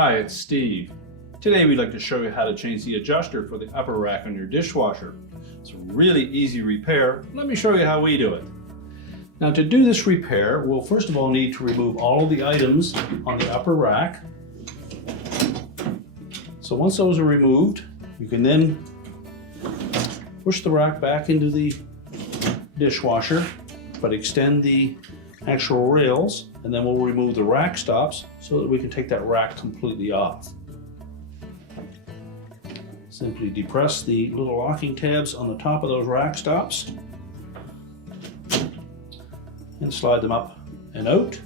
Hi, it's Steve. Today we'd like to show you how to change the adjuster for the upper rack on your dishwasher. It's a really easy repair. Let me show you how we do it. Now to do this repair, we'll first of all need to remove all of the items on the upper rack. So once those are removed, you can then push the rack back into the dishwasher, but extend the actual rails, and then we'll remove the rack stops so that we can take that rack completely off. Simply depress the little locking tabs on the top of those rack stops and slide them up and out.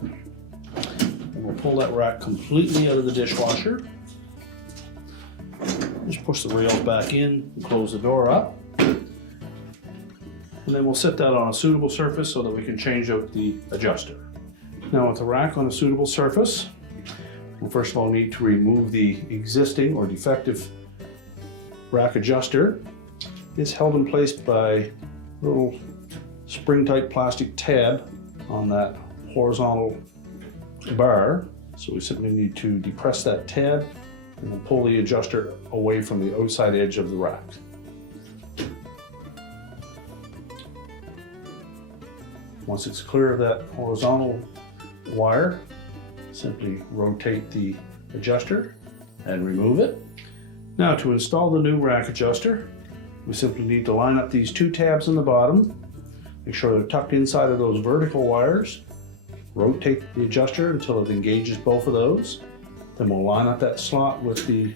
And we'll pull that rack completely out of the dishwasher. Just push the rails back in and close the door up. And then we'll set that on a suitable surface so that we can change out the adjuster. Now with the rack on a suitable surface, we'll first of all need to remove the existing or defective rack adjuster. It's held in place by a little spring-type plastic tab on that horizontal bar. So we simply need to depress that tab and then pull the adjuster away from the outside edge of the rack. Once it's clear of that horizontal wire, simply rotate the adjuster and remove it. Now to install the new rack adjuster, we simply need to line up these two tabs in the bottom, make sure they're tucked inside of those vertical wires, rotate the adjuster until it engages both of those. Then we'll line up that slot with the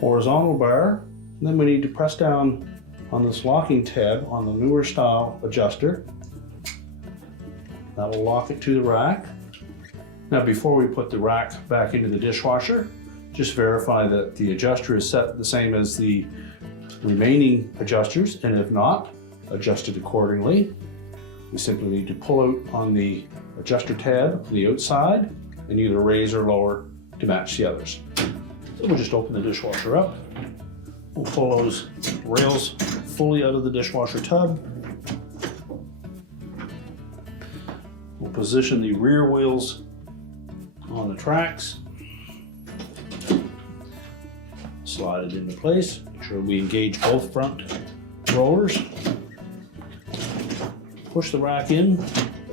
horizontal bar. And then we need to press down on this locking tab on the newer style adjuster. That will lock it to the rack. Now before we put the rack back into the dishwasher, just verify that the adjuster is set the same as the remaining adjusters, and if not, adjust it accordingly. We simply need to pull out on the adjuster tab on the outside and either raise or lower to match the others. So we'll just open the dishwasher up. We'll pull those rails fully out of the dishwasher tub. We'll position the rear wheels on the tracks. Slide it into place. Make sure we engage both front rollers. Push the rack in,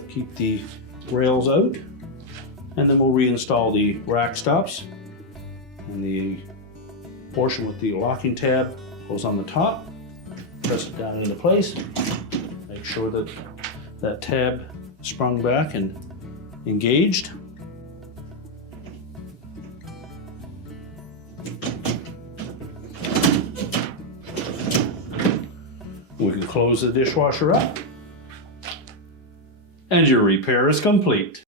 keep the rails out. And then we'll reinstall the rack stops, and the portion with the locking tab goes on the top. Press it down into place. Make sure that that tab sprung back and engaged. We can close the dishwasher up, and your repair is complete.